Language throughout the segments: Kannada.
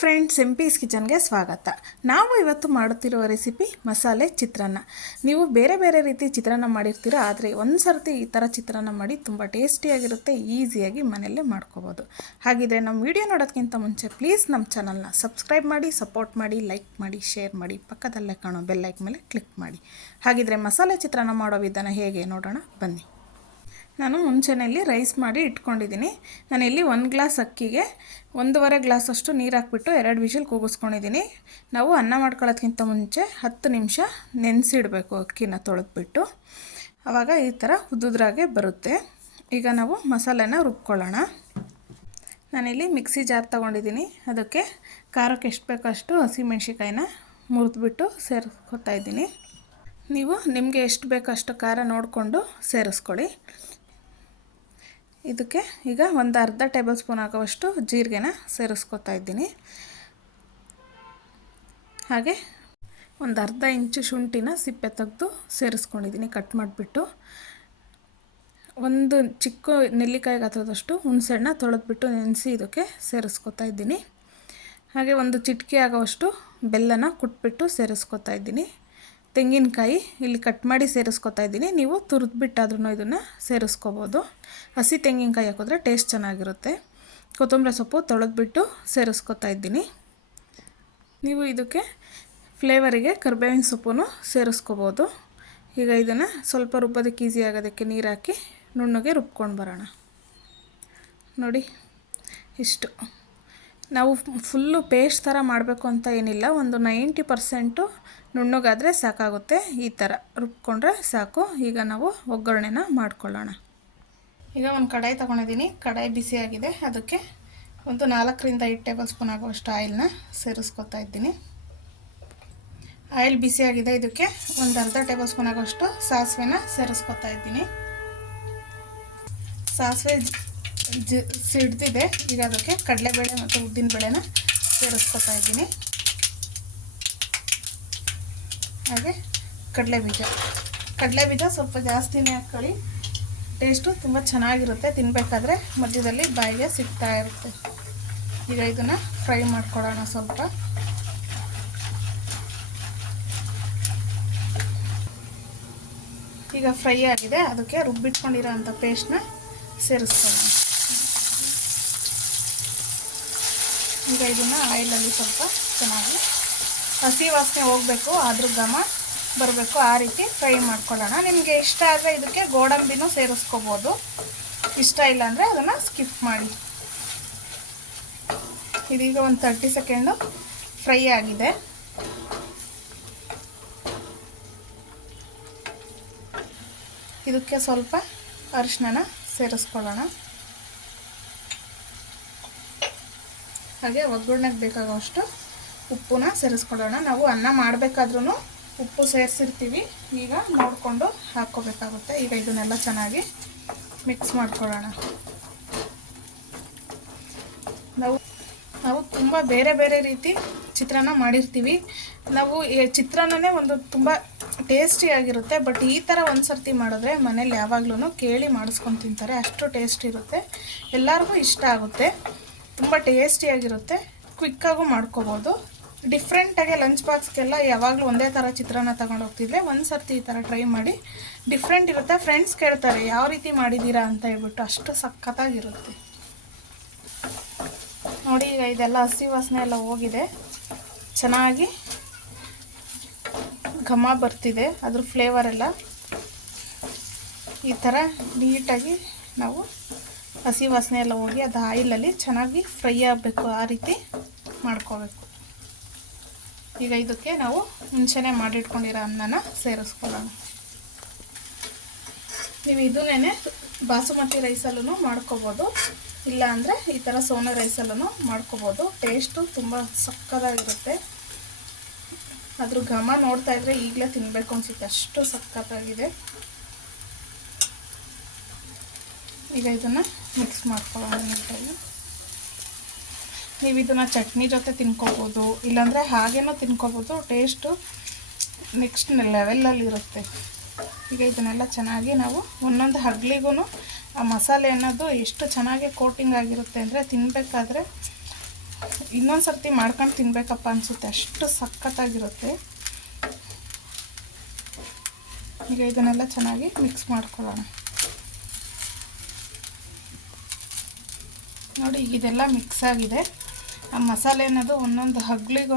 ಫ್ರೆಂಡ್ಸ್, ಎಂಪೀಸ್ ಕಿಚನ್ಗೆ ಸ್ವಾಗತ. ನಾವು ಇವತ್ತು ಮಾಡುತ್ತಿರುವ ರೆಸಿಪಿ ಮಸಾಲೆ ಚಿತ್ರಾನ್ನ. ನೀವು ಬೇರೆ ಬೇರೆ ರೀತಿ ಚಿತ್ರಾನ್ನ ಮಾಡಿರ್ತೀರ, ಆದರೆ ಒಂದು ಸರ್ತಿ ಈ ಥರ ಚಿತ್ರಾನ್ನ ಮಾಡಿ ತುಂಬ ಟೇಸ್ಟಿಯಾಗಿರುತ್ತೆ, ಈಸಿಯಾಗಿ ಮನೆಯಲ್ಲೇ ಮಾಡ್ಕೋಬೋದು. ಹಾಗಿದ್ರೆ ನಮ್ಮ ವಿಡಿಯೋ ನೋಡೋದಕ್ಕಿಂತ ಮುಂಚೆ ಪ್ಲೀಸ್ ನಮ್ಮ ಚಾನಲ್ನ ಸಬ್ಸ್ಕ್ರೈಬ್ ಮಾಡಿ, ಸಪೋರ್ಟ್ ಮಾಡಿ, ಲೈಕ್ ಮಾಡಿ, ಶೇರ್ ಮಾಡಿ, ಪಕ್ಕದಲ್ಲೇ ಕಾಣೋ ಬೆಲ್ಲೈಕ್ ಮೇಲೆ ಕ್ಲಿಕ್ ಮಾಡಿ. ಹಾಗಿದ್ರೆ ಮಸಾಲೆ ಚಿತ್ರಾನ್ನ ಮಾಡೋ ವಿಧಾನ ಹೇಗೆ ನೋಡೋಣ ಬನ್ನಿ. ನಾನು ಮುಂಚೆಯಲ್ಲಿ ರೈಸ್ ಮಾಡಿ ಇಟ್ಕೊಂಡಿದ್ದೀನಿ. ನಾನಿಲ್ಲಿ 1 ಗ್ಲಾಸ್ ಅಕ್ಕಿಗೆ 1.5 ಗ್ಲಾಸಷ್ಟು ನೀರು ಹಾಕ್ಬಿಟ್ಟು 2 ವಿಷಲ್ ಕೂಗಿಸ್ಕೊಂಡಿದ್ದೀನಿ. ನಾವು ಅನ್ನ ಮಾಡ್ಕೊಳ್ಳೋದ್ಕಿಂತ ಮುಂಚೆ 10 ನಿಮಿಷ ನೆನೆಸಿಡಬೇಕು ಅಕ್ಕಿನ ತೊಳೆದ್ಬಿಟ್ಟು. ಆವಾಗ ಈ ಥರ ಉದುದ್ರಾಗೆ ಬರುತ್ತೆ. ಈಗ ನಾವು ಮಸಾಲೆನ ರುಬ್ಕೊಳ್ಳೋಣ. ನಾನಿಲ್ಲಿ ಮಿಕ್ಸಿ ಜಾರ್ ತೊಗೊಂಡಿದ್ದೀನಿ. ಅದಕ್ಕೆ ಖಾರಕ್ಕೆ ಎಷ್ಟು ಬೇಕೋ ಅಷ್ಟು ಹಸಿಮೆಣ್ಸಿಕಾಯಿನ ಮುರಿದ್ಬಿಟ್ಟು ಸೇರಿಸ್ಕೊತಾ ಇದ್ದೀನಿ. ನೀವು ನಿಮಗೆ ಎಷ್ಟು ಬೇಕೋ ಅಷ್ಟು ಖಾರ ನೋಡಿಕೊಂಡು ಸೇರಿಸ್ಕೊಳ್ಳಿ. ಇದಕ್ಕೆ ಈಗ ಒಂದು ಅರ್ಧ ಟೇಬಲ್ ಸ್ಪೂನ್ ಆಗುವಷ್ಟು ಜೀರಿಗೆನ ಸೇರಿಸ್ಕೊತಾ ಇದ್ದೀನಿ. ಹಾಗೆ ಒಂದು ಅರ್ಧ ಇಂಚು ಶುಂಠಿನ ಸಿಪ್ಪೆ ತೆಗೆದು ಸೇರಿಸ್ಕೊಂಡಿದ್ದೀನಿ ಕಟ್ ಮಾಡಿಬಿಟ್ಟು. ಒಂದು ಚಿಕ್ಕ ನೆಲ್ಲಿಕಾಯಿ ಗಾತ್ರದಷ್ಟು ಹುಣಸೆಹಣ್ಣು ತೊಳೆದ್ಬಿಟ್ಟು ನೆನೆಸಿ ಇದಕ್ಕೆ ಸೇರಿಸ್ಕೊತಾ ಇದ್ದೀನಿ. ಹಾಗೆ ಒಂದು ಚಿಟಿಕೆ ಆಗೋವಷ್ಟು ಬೆಲ್ಲನ ಕುಟ್ಬಿಟ್ಟು ಸೇರಿಸ್ಕೊತಾ ಇದ್ದೀನಿ. ತೆಂಗಿನಕಾಯಿ ಇಲ್ಲಿ ಕಟ್ ಮಾಡಿ ಸೇರಿಸ್ಕೊತಾ ಇದ್ದೀನಿ. ನೀವು ತುರಿದ್ಬಿಟ್ಟಾದ್ರೂ ಇದನ್ನು ಸೇರಿಸ್ಕೋಬೋದು. ಹಸಿ ತೆಂಗಿನಕಾಯಿ ಹಾಕಿದ್ರೆ ಟೇಸ್ಟ್ ಚೆನ್ನಾಗಿರುತ್ತೆ. ಕೊತ್ತಂಬರಿ ಸೊಪ್ಪು ತೊಳೆದ್ಬಿಟ್ಟು ಸೇರಿಸ್ಕೊತಾ ಇದ್ದೀನಿ. ನೀವು ಇದಕ್ಕೆ ಫ್ಲೇವರಿಗೆ ಕರಿಬೇವಿನ ಸೊಪ್ಪು ಸೇರಿಸ್ಕೋಬೋದು. ಈಗ ಇದನ್ನು ಸ್ವಲ್ಪ ರುಬ್ಬೋದಕ್ಕೆ ಈಸಿ ಆಗೋದಕ್ಕೆ ನೀರು ಹಾಕಿ ನುಣ್ಣಗೆ ರುಬ್ಕೊಂಡು ಬರೋಣ. ನೋಡಿ, ಇಷ್ಟು. ನಾವು ಫುಲ್ಲು ಪೇಸ್ಟ್ ಥರ ಮಾಡಬೇಕು ಅಂತ ಏನಿಲ್ಲ, ಒಂದು 90% ನುಣ್ಣಗಾದರೆ ಸಾಕಾಗುತ್ತೆ. ಈ ಥರ ರುಬ್ಕೊಂಡ್ರೆ ಸಾಕು. ಈಗ ನಾವು ಒಗ್ಗರಣೆನ ಮಾಡ್ಕೊಳ್ಳೋಣ. ಈಗ ಒಂದು ಕಡಾಯಿ ತೊಗೊಂಡಿದ್ದೀನಿ. ಕಡಾಯಿ ಬಿಸಿಯಾಗಿದೆ. ಅದಕ್ಕೆ ಒಂದು 4ರಿಂದ 5 ಟೇಬಲ್ ಸ್ಪೂನ್ ಆಗುವಷ್ಟು ಆಯಿಲ್ನ ಸೇರಿಸ್ಕೊತಾ ಇದ್ದೀನಿ. ಆಯಿಲ್ ಬಿಸಿಯಾಗಿದೆ. ಇದಕ್ಕೆ ಒಂದು ಅರ್ಧ ಟೇಬಲ್ ಸ್ಪೂನ್ ಆಗುವಷ್ಟು ಸಾಸಿವೆನ ಸೇರಿಸ್ಕೊತಾ ಇದ್ದೀನಿ. ಸಾಸಿವೆ ಸಿಡ್ದಿದೆ. ಈಗ ಅದಕ್ಕೆ ಕಡಲೆಬೇಳೆ ಮತ್ತು ಉದ್ದಿನಬೇಳೆನ ಸೇರಿಸ್ಕೊತಾ ಇದ್ದೀನಿ. ಹಾಗೆ ಕಡಲೆಬೀಜ ಸ್ವಲ್ಪ ಜಾಸ್ತಿನೇ ಹಾಕ್ಕೊಳ್ಳಿ. ಟೇಸ್ಟು ತುಂಬ ಚೆನ್ನಾಗಿರುತ್ತೆ. ತಿನ್ನಬೇಕಾದ್ರೆ ಮಧ್ಯದಲ್ಲಿ ಬಾಯಿಗೆ ಸಿಗ್ತಾ ಇರುತ್ತೆ. ಈಗ ಇದನ್ನು ಫ್ರೈ ಮಾಡ್ಕೊಳ್ಳೋಣ ಸ್ವಲ್ಪ. ಈಗ ಫ್ರೈ ಆಗಿದೆ. ಅದಕ್ಕೆ ರುಬ್ಬಿಟ್ಕೊಂಡಿರೋ ಅಂಥ ಪೇಸ್ಟ್ನ ಸೇರಿಸ್ಕೊಳ್ಳೋಣ. ಈಗ ಇದನ್ನು ಆಯಿಲಲ್ಲಿ ಸ್ವಲ್ಪ ಚೆನ್ನಾಗಿ ಹಸಿ ವಾಸನೆ ಹೋಗಬೇಕು, ಆದರೂ ಘಮ ಬರಬೇಕು, ಆ ರೀತಿ ಫ್ರೈ ಮಾಡ್ಕೊಳ್ಳೋಣ. ನಿಮಗೆ ಇಷ್ಟ ಆದರೆ ಇದಕ್ಕೆ ಗೋಡಂಬಿನೂ ಸೇರಿಸ್ಕೋಬೋದು. ಇಷ್ಟ ಇಲ್ಲ ಅಂದರೆ ಅದನ್ನು ಸ್ಕಿಪ್ ಮಾಡಿ. ಇದೀಗ ಒಂದು 30 ಸೆಕೆಂಡು ಫ್ರೈ ಆಗಿದೆ. ಇದಕ್ಕೆ ಸ್ವಲ್ಪ ಅರಿಶಿನ ಸೇರಿಸ್ಕೊಳ್ಳೋಣ. ಹಾಗೆ ಒಗ್ಗರಣೆಗೆ ಬೇಕಾಗುವಷ್ಟು ಉಪ್ಪನ್ನ ಸೇರಿಸ್ಕೊಳ್ಳೋಣ. ನಾವು ಅನ್ನ ಮಾಡಬೇಕಾದ್ರೂ ಉಪ್ಪು ಸೇರಿಸಿರ್ತೀವಿ. ಈಗ ನೋಡಿಕೊಂಡು ಹಾಕ್ಕೋಬೇಕಾಗುತ್ತೆ. ಈಗ ಇದನ್ನೆಲ್ಲ ಚೆನ್ನಾಗಿ ಮಿಕ್ಸ್ ಮಾಡ್ಕೊಳ್ಳೋಣ. ನಾವು ತುಂಬ ಬೇರೆ ಬೇರೆ ರೀತಿ ಚಿತ್ರಾನ್ನ ಮಾಡಿರ್ತೀವಿ. ನಾವು ಚಿತ್ರಾನ್ನನೇ ಒಂದು ತುಂಬ ಟೇಸ್ಟಿಯಾಗಿರುತ್ತೆ. ಬಟ್ ಈ ಥರ ಒಂದು ಸರ್ತಿ ಮಾಡಿದ್ರೆ ಮನೇಲಿ ಯಾವಾಗಲೂ ಕೇಳಿ ಮಾಡಿಸ್ಕೊಂಡು ತಿಂತಾರೆ. ಅಷ್ಟು ಟೇಸ್ಟ್ ಇರುತ್ತೆ. ಎಲ್ಲರಿಗೂ ಇಷ್ಟ ಆಗುತ್ತೆ. ತುಂಬ ಟೇಸ್ಟಿಯಾಗಿರುತ್ತೆ. ಕ್ವಿಕ್ಕಾಗೂ ಮಾಡ್ಕೋಬೋದು. ಡಿಫ್ರೆಂಟಾಗಿ ಲಂಚ್ ಬಾಕ್ಸ್ಗೆಲ್ಲ ಯಾವಾಗಲೂ ಒಂದೇ ಥರ ಚಿತ್ರಾನ್ನ ತಗೊಂಡು ಹೋಗ್ತಿದ್ರೆ ಒಂದು ಸರ್ತಿ ಈ ಥರ ಟ್ರೈ ಮಾಡಿ. ಡಿಫ್ರೆಂಟ್ ಇರುತ್ತೆ. ಫ್ರೆಂಡ್ಸ್ ಕೇಳ್ತಾರೆ ಯಾವ ರೀತಿ ಮಾಡಿದ್ದೀರಾ ಅಂತ ಹೇಳ್ಬಿಟ್ಟು. ಅಷ್ಟು ಸಖತ್ತಾಗಿರುತ್ತೆ. ನೋಡಿ, ಈಗ ಇದೆಲ್ಲ ಹಸಿ ವಾಸನೆ ಎಲ್ಲ ಹೋಗಿದೆ. ಚೆನ್ನಾಗಿ ಘಮ ಬರ್ತಿದೆ. ಅದ್ರ ಫ್ಲೇವರ್ ಎಲ್ಲ ಈ ಥರ ನೀಟಾಗಿ ನಾವು ಹಸಿ ವಾಸನೆ ಎಲ್ಲ ಹೋಗಿ ಅದು ಆಯಿಲಲ್ಲಿ ಚೆನ್ನಾಗಿ ಫ್ರೈ ಆಗಬೇಕು. ಆ ರೀತಿ ಮಾಡ್ಕೋಬೇಕು. ಈಗ ಇದಕ್ಕೆ ನಾವು ಮುಂಚೆನೇ ಮಾಡಿಟ್ಕೊಂಡಿರೋ ಅನ್ನನ ಸೇರಿಸ್ಕೊಳ್ಳೋಣ. ನೀವು ಇದನ್ನೇ ಬಾಸುಮತಿ ರೈಸಲ್ಲೂ ಮಾಡ್ಕೋಬೋದು. ಇಲ್ಲ ಅಂದರೆ ಈ ಥರ ಸೋನಾ ರೈಸಲ್ಲೂ ಮಾಡ್ಕೋಬೋದು. ಟೇಸ್ಟು ತುಂಬ ಸಕ್ಕತ್ತಾಗಿರುತ್ತೆ. ಅದ್ರ ಘಮ ನೋಡ್ತಾ ಇದ್ರೆ ಈಗಲೇ ತಿನ್ನಬೇಕು ಅನಿಸುತ್ತೆ. ಅಷ್ಟು ಸಕ್ಕತ್ತಾಗಿದೆ. ಈಗ ಇದನ್ನು ಮಿಕ್ಸ್ ಮಾಡ್ಕೊಳ್ಳೋಣ ನೀಟಾಗಿ. ನೀವು ಇದನ್ನು ಚಟ್ನಿ ಜೊತೆ ತಿನ್ಕೋಬೋದು, ಇಲ್ಲಾಂದರೆ ಹಾಗೇನೂ ತಿನ್ಕೋಬೋದು. Taste next ಲೆವೆಲಲ್ಲಿರುತ್ತೆ. ಈಗ ಇದನ್ನೆಲ್ಲ ಚೆನ್ನಾಗಿ ನಾವು ಒಂದೊಂದು ಹಗ್ಲಿಗೂ ಆ ಮಸಾಲೆ ಅನ್ನೋದು ಎಷ್ಟು ಚೆನ್ನಾಗಿ ಕೋಟಿಂಗ್ ಆಗಿರುತ್ತೆ ಅಂದರೆ ತಿನ್ನಬೇಕಾದ್ರೆ ಇನ್ನೊಂದು ಸರ್ತಿ ಮಾಡ್ಕೊಂಡು ತಿನ್ನಬೇಕಪ್ಪ ಅನಿಸುತ್ತೆ, ಅಷ್ಟು ಸಖತ್ತಾಗಿರುತ್ತೆ. ಈಗ ಇದನ್ನೆಲ್ಲ ಚೆನ್ನಾಗಿ ಮಿಕ್ಸ್ ಮಾಡ್ಕೊಳ್ಳೋಣ. ನೋಡಿ ಈಗ ಇದೆಲ್ಲ ಮಿಕ್ಸ್ ಆಗಿದೆ. ಆ ಮಸಾಲೆ ಅನ್ನೋದು ಒಂದೊಂದು ಹಗ್ಲಿಗೂ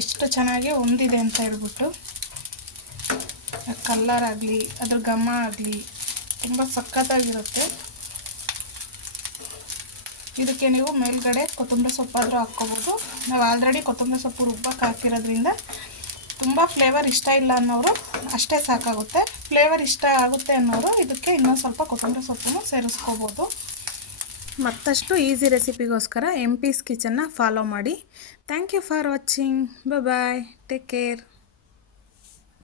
ಎಷ್ಟು ಚೆನ್ನಾಗಿ ಹೊಂದಿದೆ ಅಂತ ಹೇಳ್ಬಿಟ್ಟು, ಕಲ್ಲರ್ ಆಗಲಿ ಅದ್ರ ಘಮ ಆಗಲಿ ತುಂಬ ಸಖತ್ತಾಗಿರುತ್ತೆ. ಇದಕ್ಕೆ ನೀವು ಮೇಲ್ಗಡೆ ಕೊತ್ತಂಬರಿ ಸೊಪ್ಪಾದರೂ ಹಾಕ್ಕೋಬೋದು. ನಾವು ಆಲ್ರೆಡಿ ಕೊತ್ತಂಬರಿ ಸೊಪ್ಪು ರುಬ್ಬಕ್ಕೆ ಹಾಕಿರೋದ್ರಿಂದ ತುಂಬ ಫ್ಲೇವರ್ ಇಷ್ಟ ಇಲ್ಲ ಅನ್ನೋರು ಅಷ್ಟೇ ಸಾಕಾಗುತ್ತೆ. ಫ್ಲೇವರ್ ಇಷ್ಟ ಆಗುತ್ತೆ ಅನ್ನೋರು ಇದಕ್ಕೆ ಇನ್ನೊಂದು ಸ್ವಲ್ಪ ಕೊತ್ತಂಬರಿ ಸೊಪ್ಪನ್ನು ಸೇರಿಸ್ಕೋಬೋದು. ಮತ್ತಷ್ಟು ಈಸಿ ರೆಸಿಪಿಗೋಸ್ಕರ MP's ಕಿಚನ್ನ ಫಾಲೋ ಮಾಡಿ. Thank you for watching. Bye, take care.